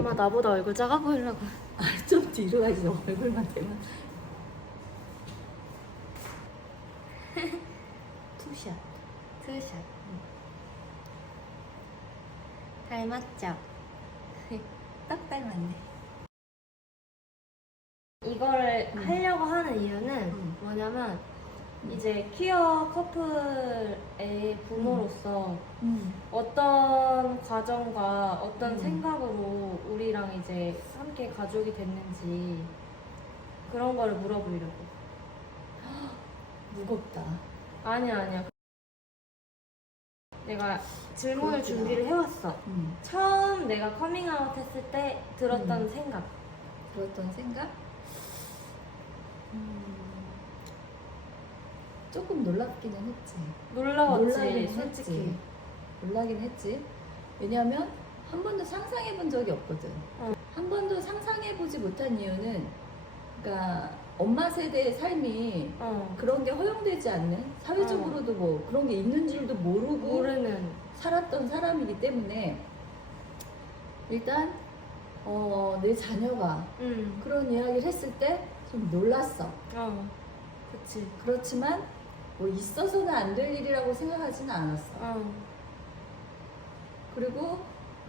엄마 나보다 얼굴 작아 보이려고. 좀 뒤로 가지. 얼굴만 대면. 투샷. 투샷. 닮았죠? 딱 닮았네. 이거를 하려고 하는 이유는 뭐냐면 이제 퀴어 커플의 부모로서 어떤 과정과 어떤 생각으로 우리랑 이제 함께 가족이 됐는지 그런 거를 물어보려고. 무겁다. 아니야. 내가 질문을 그렇구나. 준비를 해왔어. 처음 내가 커밍아웃 했을 때 들었던 생각. 들었던 생각? 조금 놀랍기는 했지. 놀라웠지, 솔직히. 놀라긴 했지. 왜냐면 한 번도 상상해 본 적이 없거든. 어. 한 번도 상상해 보지 못한 이유는, 그러니까 엄마 세대의 삶이 그런 게 허용되지 않는, 사회적으로도 뭐 그런 게 있는 줄도 모르는 살았던 사람이기 때문에 일단 내 자녀가 그런 이야기를 했을 때 좀 놀랐어. 그치. 그렇지만 뭐 있어서는 안 될 일이라고 생각하지는 않았어. 그리고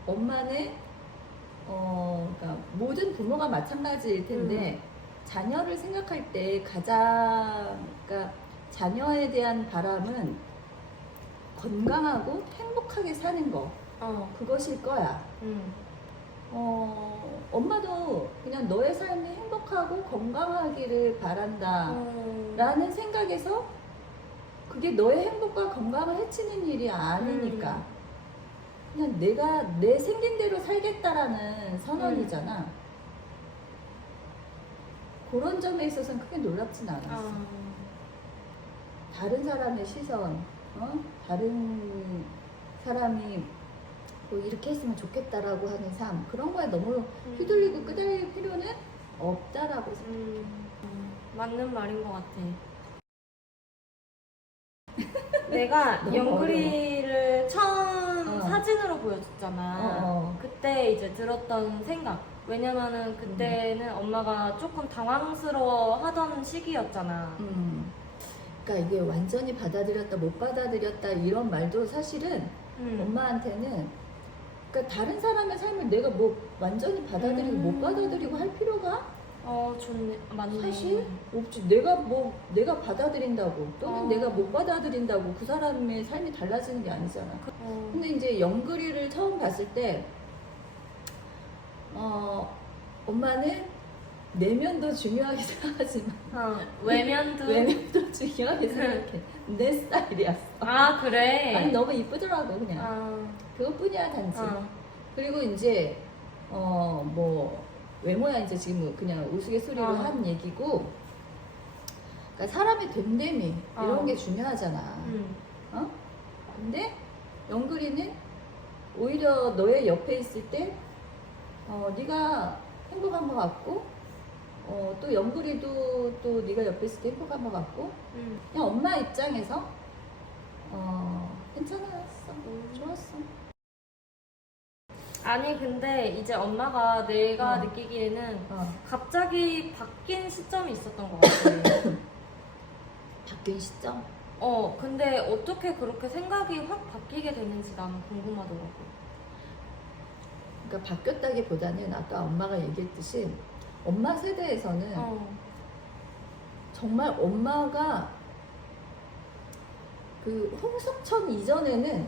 엄마는 그러니까 모든 부모가 마찬가지일 텐데 자녀를 생각할 때 가장, 그러니까 자녀에 대한 바람은 건강하고 행복하게 사는 거, 그것일 거야. 엄마도 그냥 너의 삶이 행복하고 건강하기를 바란다 라는 생각에서 그게 너의 행복과 건강을 해치는 일이 아니니까 그냥 내가 내 생긴 대로 살겠다라는 선언이잖아. 그런 점에 있어서는 크게 놀랍진 않았어. 다른 사람의 시선, 다른 사람이 뭐 이렇게 했으면 좋겠다라고 하는 삶, 그런 거에 너무 휘둘리고 끄달릴 필요는 없다라고 생각해. 맞는 말인 것 같아. 내가 너무 영구리를 처음 어. 사진으로 보여줬잖아. 그때 이제 들었던 생각. 왜냐면은 그때는 엄마가 조금 당황스러워 하던 시기였잖아. 그러니까 이게 완전히 받아들였다 못 받아들였다 이런 말도 사실은 엄마한테는, 그러니까 다른 사람의 삶을 내가 뭐 완전히 받아들이고 못 받아들이고 할 필요가 좋네. 맞네. 사실 없지. 내가 받아들인다고 또는 내가 못 받아들인다고 그 사람의 삶이 달라지는 게 아니잖아. 근데 이제 영글이를 처음 봤을 때 엄마는 내면도 중요하게 생각하지만 외면도 중요하게 생각해. 내 스타일이었어. 그래? 아니 너무 이쁘더라고 그냥. 그것뿐이야 단지. 그리고 이제 뭐 외모야 이제 지금 그냥 우스갯소리로 한 얘기고, 그러니까 사람의 됨됨이 이런 게 중요하잖아. 근데 영글이는 오히려 너의 옆에 있을 때 네가 행복한 것 같고, 또 영글이도 또 네가 옆에 있을 때 행복한 것 같고, 그냥 엄마 입장에서 괜찮았어. 좋았어. 아니 근데 이제 엄마가 내가 느끼기에는 갑자기 바뀐 시점이 있었던 것 같아. 바뀐 시점? 근데 어떻게 그렇게 생각이 확 바뀌게 됐는지 나는 궁금하더라고. 그러니까 바뀌었다기보다는 아까 엄마가 얘기했듯이 엄마 세대에서는 정말 엄마가 그 홍석천 이전에는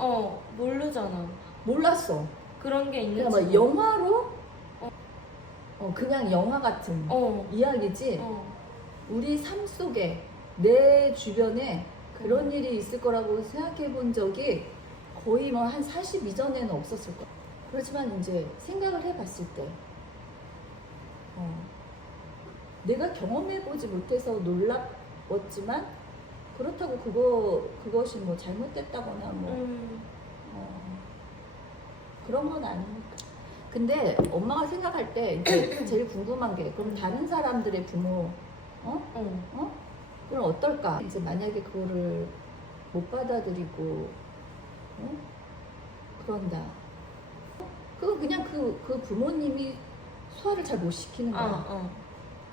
모르잖아. 몰랐어. 그런 게 있는지. 그냥 막 영화로 그냥 영화 같은 이야기지. 우리 삶 속에 내 주변에 그런 일이 있을 거라고 생각해 본 적이 거의 뭐 한 40 이전에는 없었을 거야. 그렇지만 이제 생각을 해봤을 때 내가 경험해보지 못해서 놀랍었지만 그렇다고 그것이 뭐 잘못됐다거나 뭐 그런 건 아니니까. 근데 엄마가 생각할 때 이제 제일 궁금한 게, 그럼 다른 사람들의 부모 그럼 어떨까? 이제 만약에 그거를 못 받아들이고 그런다. 그건 그냥 그 부모님이 소화를 잘 못 시키는 거야.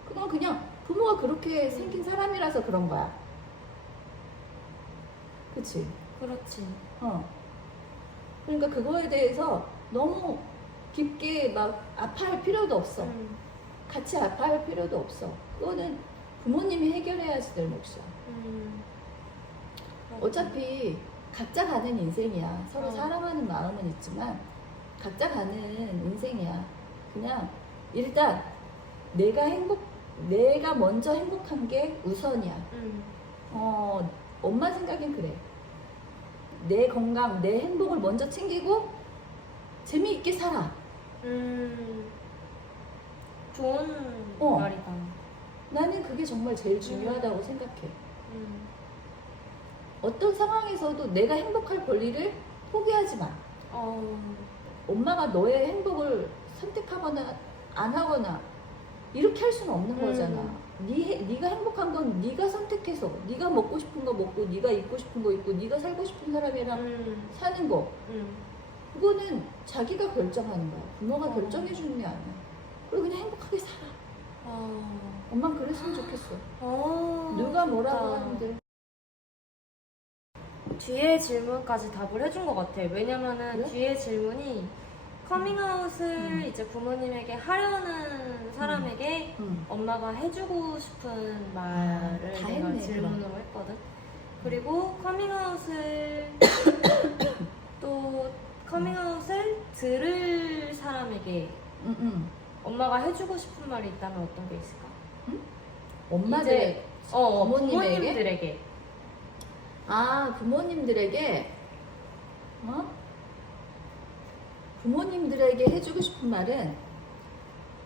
그건 그냥 부모가 그렇게 생긴 사람이라서 그런 거야. 그치? 그렇지. 그러니까 그거에 대해서 너무 깊게 막 아파할 필요도 없어. 같이 아파할 필요도 없어. 그거는 부모님이 해결해야지 될 몫이야. 어차피 각자 가는 인생이야. 서로 사랑하는 마음은 있지만 각자 가는 인생이야. 그냥 일단 내가 먼저 행복한 게 우선이야. 엄마 생각엔 그래. 내 건강, 내 행복을 먼저 챙기고 재미있게 살아. 좋은 말이다. 나는 그게 정말 제일 중요하다고 생각해. 어떤 상황에서도 내가 행복할 권리를 포기하지 마. 엄마가 너의 행복을 선택하거나 안 하거나 이렇게 할 수는 없는 거잖아. 네가 행복한 건 네가 선택해서 네가 먹고 싶은 거 먹고 네가 입고 싶은 거 입고 네가 살고 싶은 사람이랑 사는 거. 그거는 자기가 결정하는 거야. 부모가 결정해 주는 게 아니야. 그리고 그냥 행복하게 살아. 엄마는 그랬으면 좋겠어. 누가 뭐라고 하는데. 뒤에 질문까지 답을 해준 것 같아. 왜냐면은 그래? 뒤에 질문이 커밍아웃을 이제 부모님에게 하려는 사람에게 엄마가 해주고 싶은 말을 다 내가 했네, 질문으로 했거든. 그리고 커밍아웃을 또 커밍아웃을 들을 사람에게 엄마가 해주고 싶은 말이 있다면 어떤 게 있을까? 엄마들, 부모님들에게. 부모님들에게 부모님들에게 해주고 싶은 말은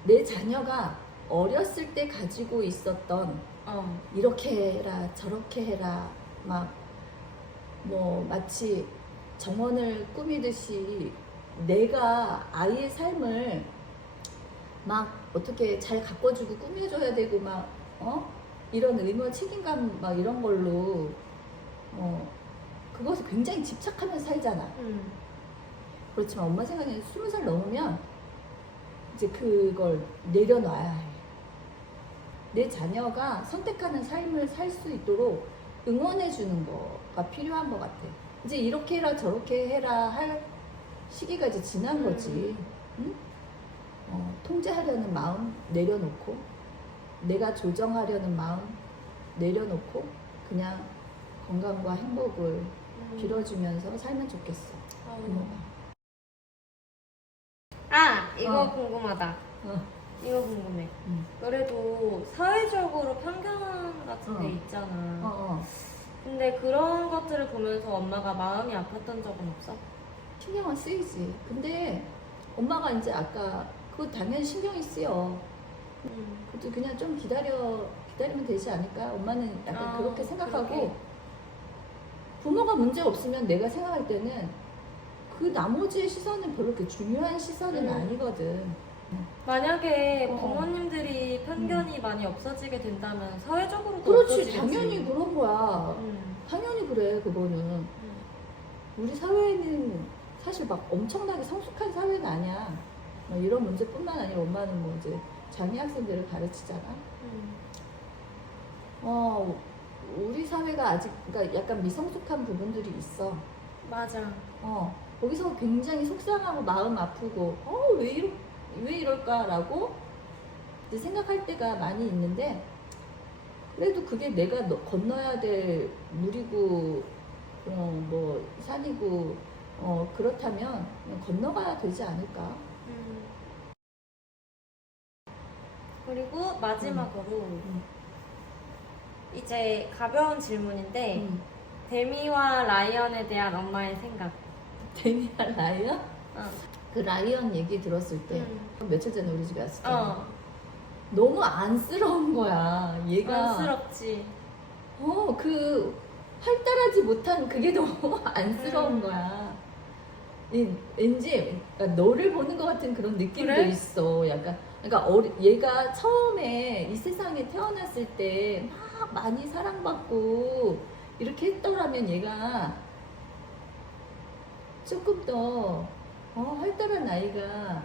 내 자녀가 어렸을 때 가지고 있었던 이렇게 해라 저렇게 해라 막 뭐 마치 정원을 꾸미듯이 내가 아이의 삶을 막 어떻게 잘 가꿔주고 꾸며줘야 되고 막 이런 의무 책임감 막 이런 걸로 그것을 굉장히 집착하면서 살잖아. 그렇지만 엄마 생각에는 20살 넘으면 이제 그걸 내려놔야 해. 내 자녀가 선택하는 삶을 살 수 있도록 응원해주는 거가 필요한 것 같아. 이제 이렇게 해라 저렇게 해라 할 시기가 이제 지난 거지. 응? 통제하려는 마음 내려놓고 내가 조정하려는 마음 내려놓고 그냥 건강과 행복을 빌어주면서 살면 좋겠어. 부모가. 이거 궁금하다. 이거 궁금해. 그래도 사회적으로 편견 같은 게 있잖아. 근데 그런 것들을 보면서 엄마가 마음이 아팠던 적은 없어? 신경은 쓰이지. 근데 엄마가 이제 아까 그거 당연히 신경이 쓰여. 그것도 그냥 좀 기다리면 되지 않을까? 엄마는 약간 그렇게 생각하고 그렇게. 부모가 문제 없으면 내가 생각할 때는 그 나머지의 시선은 별로 그렇게 중요한 시선은 아니거든. 만약에 부모님들이 편견이 많이 없어지게 된다면 사회적으로도 그렇지, 없어지겠지. 당연히 그런 거야. 당연히 그래, 그거는. 우리 사회는 사실 막 엄청나게 성숙한 사회는 아니야. 뭐 이런 문제뿐만 아니라 엄마는 뭐 이제 장애 학생들을 가르치잖아. 우리 사회가 아직 그러니까 약간 미성숙한 부분들이 있어. 맞아. 거기서 굉장히 속상하고 마음 아프고 왜 이럴까라고 이제 생각할 때가 많이 있는데 그래도 그게 내가 건너야 될 물이고 뭐 산이고 그렇다면 그냥 건너가야 되지 않을까. 그리고 마지막으로 이제 가벼운 질문인데 데미와 라이언에 대한 엄마의 생각. 데미와 라이언? 그 라이언 얘기 들었을 때 며칠 전에 우리 집에 왔을 때 너무 안쓰러운 거야. 얘가 안쓰럽지. 그 활달하지 못한 그게 너무 안쓰러운 거야. 왠지 그러니까 너를 보는 것 같은 그런 느낌도 그래? 있어. 약간 그러니까 얘가 처음에 이 세상에 태어났을 때 막 많이 사랑받고 이렇게 했더라면 얘가 조금 더 활달한 나이가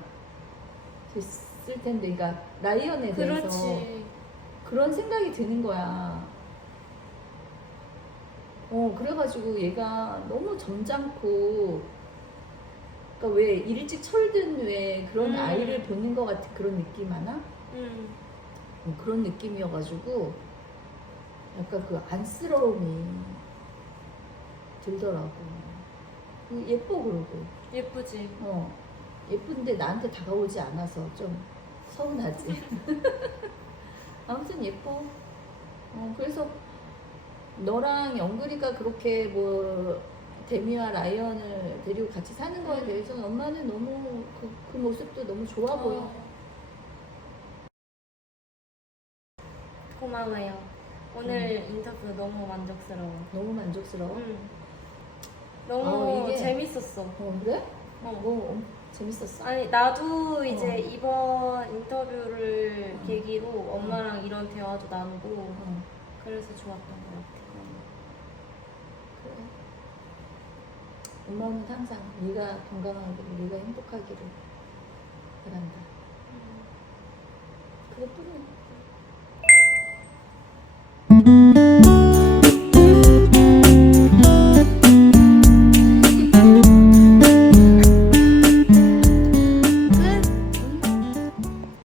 됐을 텐데, 그러니까 라이언에 대해서 그렇지. 그런 생각이 드는 거야. 그래가지고 얘가 너무 점잖고, 그러니까 왜 일찍 철든 왜 그런 아이를 보는 것 같은 그런 느낌 하나? 그런 느낌이어가지고 약간 그 안쓰러움이 들더라고. 예뻐 그러고. 예쁘지. 예쁜데 나한테 다가오지 않아서 좀 서운하지. 아무튼 예뻐. 그래서 너랑 영글이가 그렇게 뭐 데미와 라이언을 데리고 같이 사는 거에 대해서는 엄마는 너무 그 모습도 너무 좋아 보여. 고마워요. 오늘 인터뷰 너무 만족스러워. 너무 만족스러워. 너무 이게- 재밌었어. 그래? 재밌었어. 아니 나도 이제 이번 인터뷰를 계기로 엄마랑 이런 대화도 나누고 그래서 좋았던 것 같아. 그래. 엄마는 항상 네가 건강하기를, 네가 행복하기를 바란다. 그것뿐이야.